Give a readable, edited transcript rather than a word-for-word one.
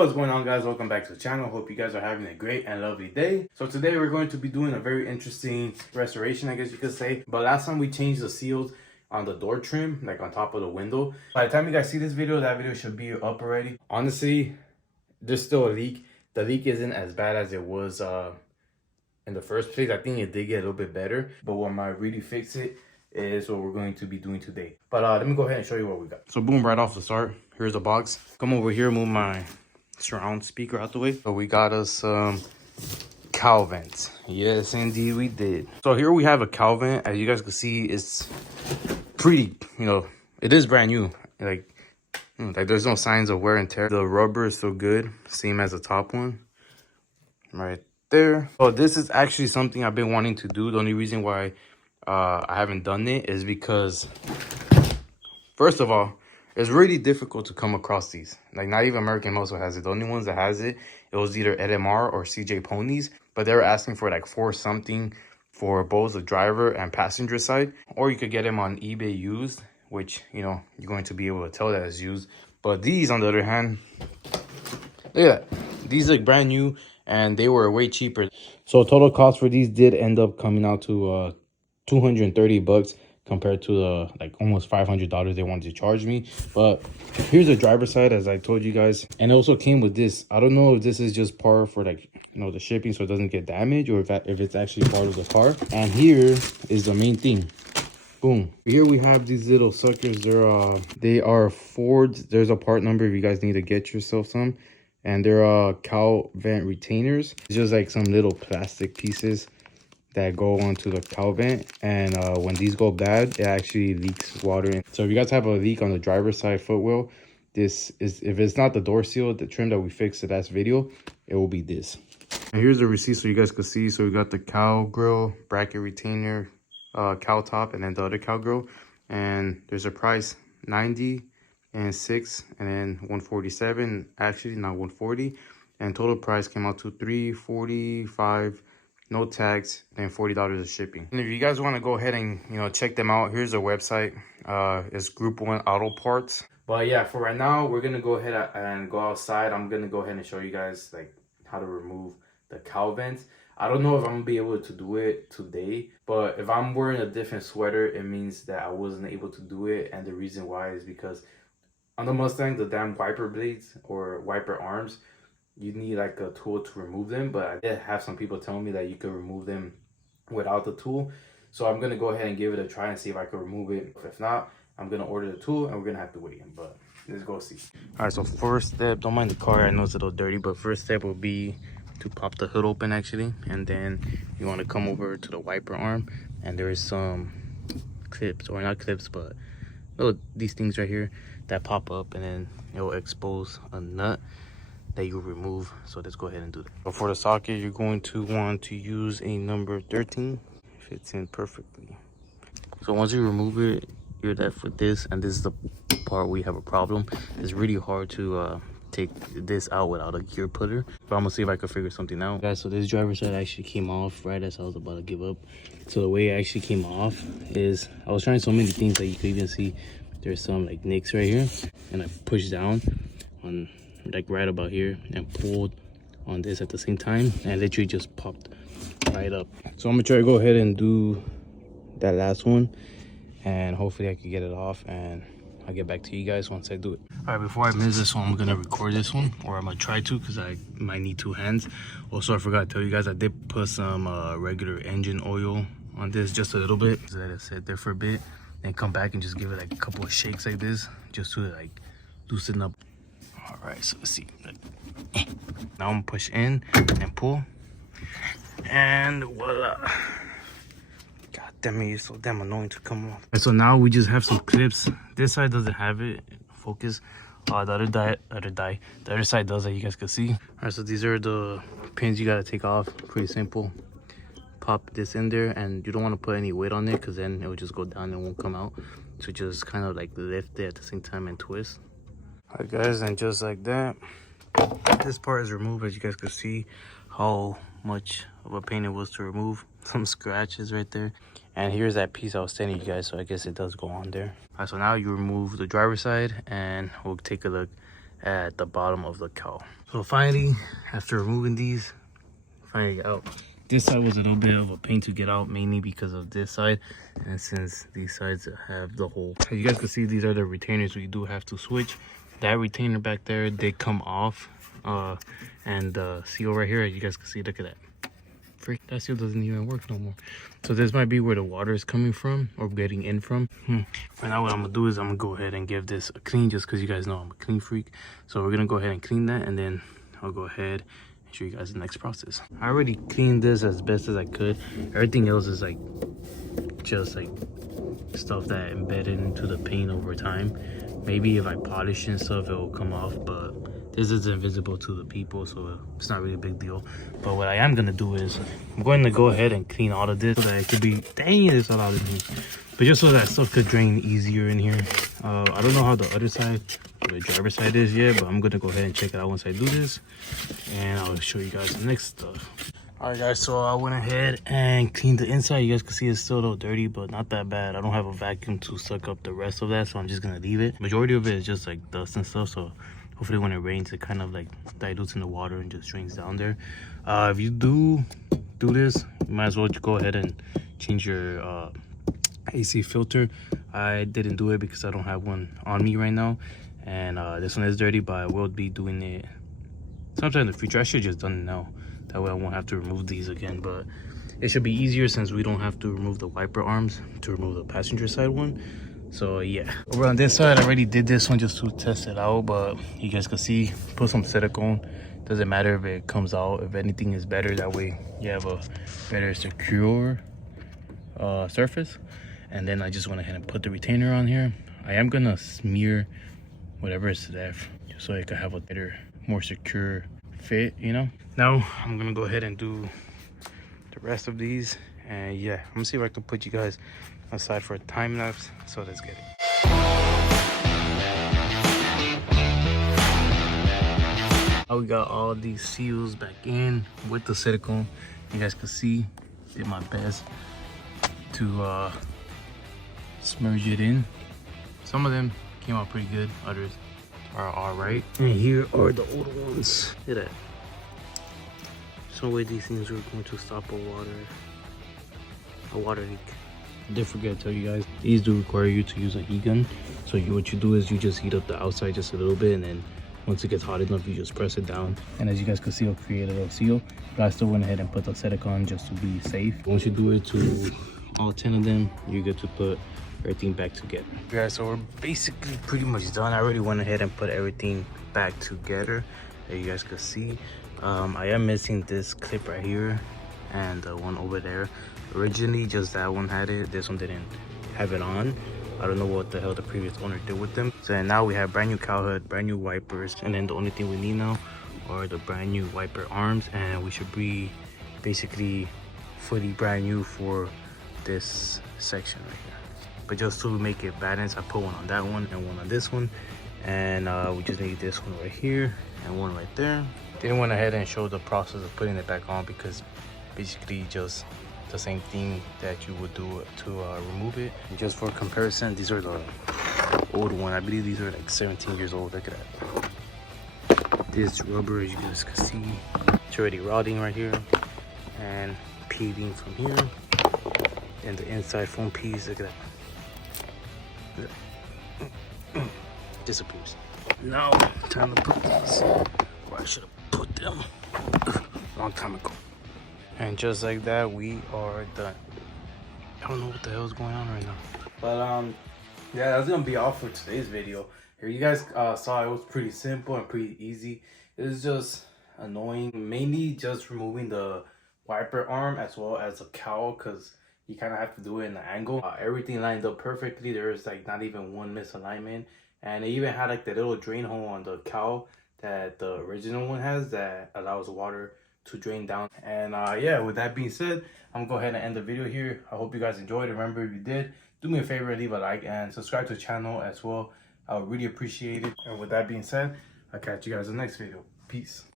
What's going on, guys? Welcome back to the channel. Hope you guys are having a great and lovely day. So today we're going to be doing a very interesting restoration, I guess you could say. But last time we changed the seals on the door trim, like on top of the window. By the time you guys see this video, that video should be up already. Honestly, there's still a leak. The leak isn't as bad as it was in the first place. I think it did get a little bit better, but what might really fix it is what we're going to be doing today. But let me go ahead and show you what we got. So boom, right off the start, here's the box. Come over here, move my surround speaker out the way. So we got us some Cowl Vents. Yes, indeed we did. So here we have a Cowl Vent. As you guys can see, it's pretty, it is brand new. Like there's no signs of wear and tear. The rubber is still good, same as the top one right there. So this is actually something I've been wanting to do. The only reason why I haven't done it is because, first of all, it's really difficult to come across these. Like, not even American Muscle has it. The only ones that has it, it was either LMR or CJ Ponies, but they were asking for like $4 something for both the driver and passenger side. Or you could get them on eBay used, which, you're going to be able to tell that it's used. But these, on the other hand, look at that. These look brand new and they were way cheaper. So total cost for these did end up coming out to $230 compared to the like almost $500 they wanted to charge me. But here's the driver's side, as I told you guys, and it also came with this. I don't know if this is just part for like the shipping so it doesn't get damaged, or if it's actually part of the car. And here is the main thing. Boom. Here we have these little suckers. They are Fords. There's a part number if you guys need to get yourself some. And they're Cowl Vent Retainers. It's just like some little plastic pieces that go onto the Cowl Vent, and when these go bad, it actually leaks water in. So if you guys have a leak on the driver's side footwell, this is, if it's not the door seal, the trim that we fixed in last video, it will be this. And here's the receipt so you guys can see. So we got the cowl grill, bracket retainer, cowl top, and then the other cowl grill, and there's a price, 90 and 6, and then 147, actually not 140, and total price came out to 345, no tax, and $40 of shipping. And if you guys want to go ahead and check them out, here's their website. It's Group 1 Auto Parts. But yeah, for right now, we're gonna go ahead and go outside. I'm gonna go ahead and show you guys like how to remove the Cowl Vents. I don't know if I'm gonna be able to do it today, but if I'm wearing a different sweater, it means that I wasn't able to do it. And the reason why is because on the Mustang, the damn wiper blades or wiper arms, you need like a tool to remove them. But I did have some people telling me that you could remove them without the tool. So I'm gonna go ahead and give it a try and see if I can remove it. If not, I'm gonna order the tool and we're gonna have to wait. But let's go see. All right, so first step, don't mind the car, I know it's a little dirty, but first step will be to pop the hood open actually. And then you wanna come over to the wiper arm, and there is some clips, or not clips, but these things right here that pop up, and then it will expose a nut that you remove. So let's go ahead and do that. So for the socket, you're going to want to use a number 13. Fits in perfectly. So once you remove it, you're left with this, and this is the part where you have a problem. It's really hard to take this out without a gear putter, but I'm gonna see if I can figure something out, guys. So this driver's side actually came off right as I was about to give up. So the way it actually came off is, I was trying so many things that you could even see there's some like nicks right here, and I pushed down on like right about here and pulled on this at the same time, and literally just popped right up. So I'm gonna try to go ahead and do that last one, and hopefully I can get it off, and I'll get back to you guys once I do it. All right, before I miss this one, I'm gonna record this one, or I'm gonna try to, because I might need 2 hands. Also, I forgot to tell you guys, I did put some regular engine oil on this, just a little bit. Let it sit there for a bit, then come back and just give it like a couple of shakes like this, just to like loosen up. All right, so let's see. Now I'm gonna push in and pull, and voila. God damn it, it's so damn annoying to come off. And so now we just have some clips. This side doesn't have it. Focus. The other side does, that you guys can see. All right, so these are the pins you gotta take off. Pretty simple. Pop this in there, and you don't want to put any weight on it, because then it will just go down and won't come out. So just kind of like lift it at the same time and twist. All right, guys, and just like that, this part is removed. As you guys can see how much of a pain it was to remove. Some scratches right there, and here's that piece I was telling you guys, so I guess it does go on there. All right, so now you remove the driver's side, and we'll take a look at the bottom of the cowl. So finally, after removing these, finally out. This side was a little bit of a pain to get out, mainly because of this side, and since these sides have the hole. As you guys can see, these are the retainers we do have to switch. That retainer back there did come off, and the seal right here, as you guys can see, look at that. Freak, that seal doesn't even work no more. So this might be where the water is coming from or getting in from. And now what I'm gonna do is I'm gonna go ahead and give this a clean, just because you guys know I'm a clean freak. So we're gonna go ahead and clean that, and then I'll go ahead and show you guys the next process. I already cleaned this as best as I could. Everything else is like just like stuff that embedded into the paint over time. Maybe if I polish and stuff, it will come off, but this is invisible to the people, so it's not really a big deal. But what I am gonna do is I'm going to go ahead and clean all of this so that it could be, dang, it's a lot of me, but just so that stuff could drain easier in here. I don't know how the other side, the driver's side is yet, but I'm gonna go ahead and check it out once I do this, and I'll show you guys the next stuff. All right, guys, so I went ahead and cleaned the inside. You guys can see it's still a little dirty, but not that bad. I don't have a vacuum to suck up the rest of that, so I'm just gonna leave it. Majority of it is just like dust and stuff, so hopefully when it rains, it kind of like dilutes in the water and just drains down there. If you do this, you might as well go ahead and change your AC filter. I didn't do it because I don't have one on me right now, and this one is dirty, but I will be doing it sometime in the future. I should have just done it now. That way I won't have to remove these again, but it should be easier since we don't have to remove the wiper arms to remove the passenger side one. So yeah, over on this side I already did this one just to test it out, but you guys can see, put some silicone. Doesn't matter if it comes out, if anything is better, that way you have a better secure surface. And then I just went ahead and put the retainer on here. I am gonna smear whatever is left just so it can have a better, more secure fit, you know. Now I'm gonna go ahead and do the rest of these, and yeah, I'm gonna see if I can put you guys aside for a time lapse. So let's get it. Now we got all these seals back in with the silicone. You guys can see, did my best to smudge it in. Some of them came out pretty good, others are all right. And here are the old ones. Look at that. So way these things were going to stop a water leak. I did forget to tell you guys, these do require you to use a heat gun. So what you do is you just heat up the outside just a little bit, and then once it gets hot enough, you just press it down. And as you guys can see, it'll create a little seal. But I still went ahead and put the silicone just to be safe. Once you do it to all 10 of them, you get to put everything back together. Guys, so we're basically pretty much done. I already went ahead and put everything back together, as you guys can see. I am missing this clip right here and the one over there. Originally just that one had it, this one didn't have it on. I don't know what the hell the previous owner did with them. So now we have brand new cowl hood, brand new wipers, and then the only thing we need now are the brand new wiper arms, and we should be basically fully brand new for this section right here. But just to make it balanced, I put one on that one and one on this one, and we just need this one right here and one right there. Then went ahead and showed the process of putting it back on, because basically just the same thing that you would do to remove it. And just for comparison, these are the old one. I believe these are like 17 years old. Look at that. This rubber, as you guys can see, it's already rotting right here and peeling from here. And the inside foam piece, look at that. Disappears. Now, time to put these where I should have put them a long time ago. And just like that, we are done. I don't know what the hell is going on right now. But yeah, that's gonna be all for today's video. Here, you guys saw it was pretty simple and pretty easy. It was just annoying, mainly just removing the wiper arm as well as the cowl, because you kind of have to do it in an angle. Everything lined up perfectly. There was like not even one misalignment, and it even had like the little drain hole on the cowl that the original one has that allows water to drain down. And yeah, with that being said, I'm gonna go ahead and end the video here. I hope you guys enjoyed. Remember, if you did, do me a favor and leave a like and subscribe to the channel as well. I would really appreciate it. And with that being said, I'll catch you guys in the next video. Peace.